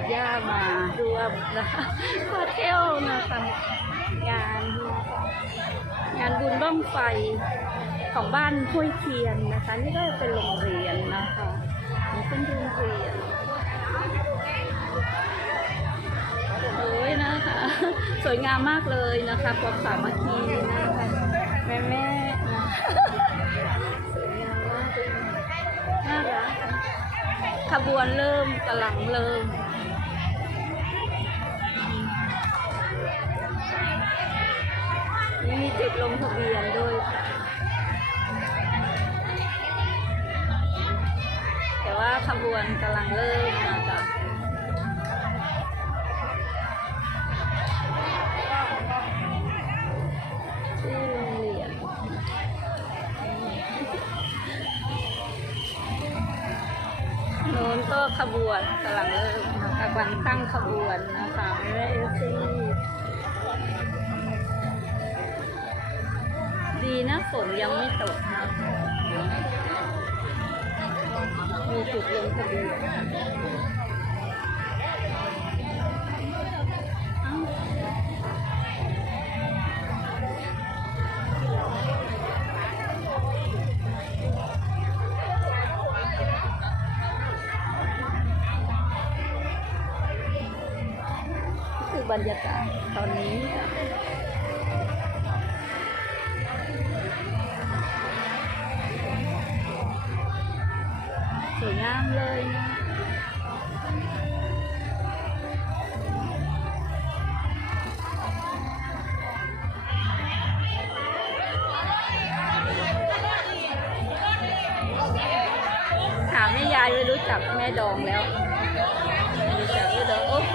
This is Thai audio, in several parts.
ดย่ามารวมนะคะมาเที่ยวนะคะงานงานบุญบ้องไฟของบ้านห้วยเทียนนะคะ นี่ก็เป็นโรงเรียนนะคะนี่เป็นโรงเรียนโอ้ยนะคะ สวยงามมากเลยนะคะความสามัคคีนะคะแม่แม่ขบวนเริ่มกำลังเริ่ม มีจุดลงทะเบียนด้วยค่ะแต่ว่าขบวนกำลังเริ่มนะคะโรงเรียนโน้นก็ขบวนกำลังเริ่มนะคะกำลังตั้งขบวนนะคะแม่เอซี ดีนะฝนยังไม่ตกนะมีจุดลงทะเบียนเอ้านี่คือบรรยากาศตอนนี้ วยงามเลยนะถามแม่ยายไม่รู้จักแม่ดองแล้วรู้จักแม่ดองโอ้โห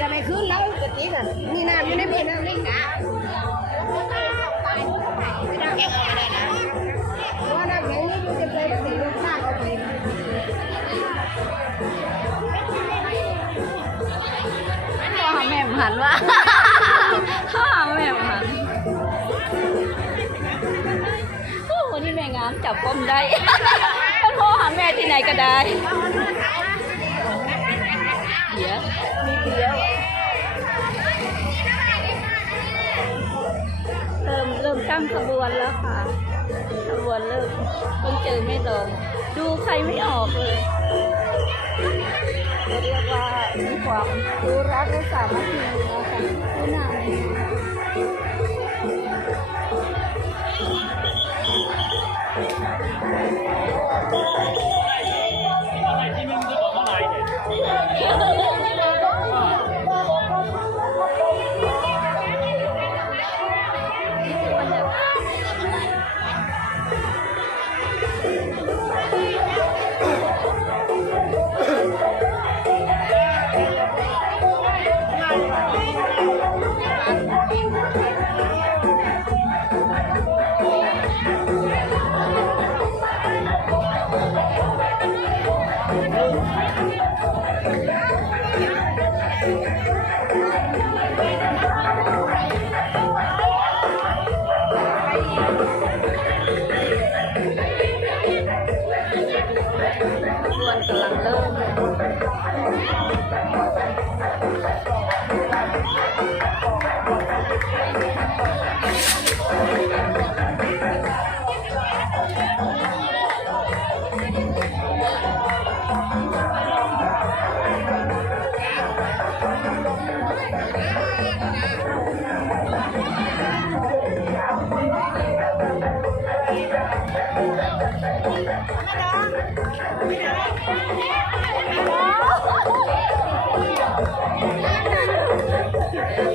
จะไปขึ้นแล้วกะทิน่ะนี่น้ำอยู่ในพี่น้ำนี่นะแกออกไปได้นะเพราะว่าน้ำแข็งนี่อยู่เต็มเลยสีลูกข้างเอาไปพ่อหาแม่หันวะพ่อหาแม่หันโอ้วันนี้แม่งามจับก้มได้เป็นพ่อหาแม่ที่ไหนก็ได้ เดี๋ยมีเดียวเริ่มเริ่มตั้งขบวนแล้วค่ะ ขบวนเริ่มเพิ่งเจอไม่ลงดูใครไม่ออกเลยเรียกว่ามีความรู้รักและสามัคคีนะคะผู้นำข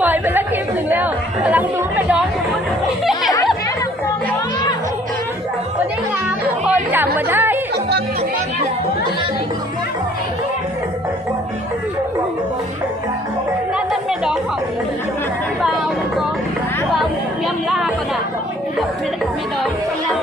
ปล่อยไปแล้วคลิปหนึ่งแล้วกำลังดูแม่ดองอยู่คนวันนี้งามทุกคนจำมาได้นั่นนั่นแม่ดองของเบาก็เบามียมล่าก็น่ะไม่ไม่ดองก็น่า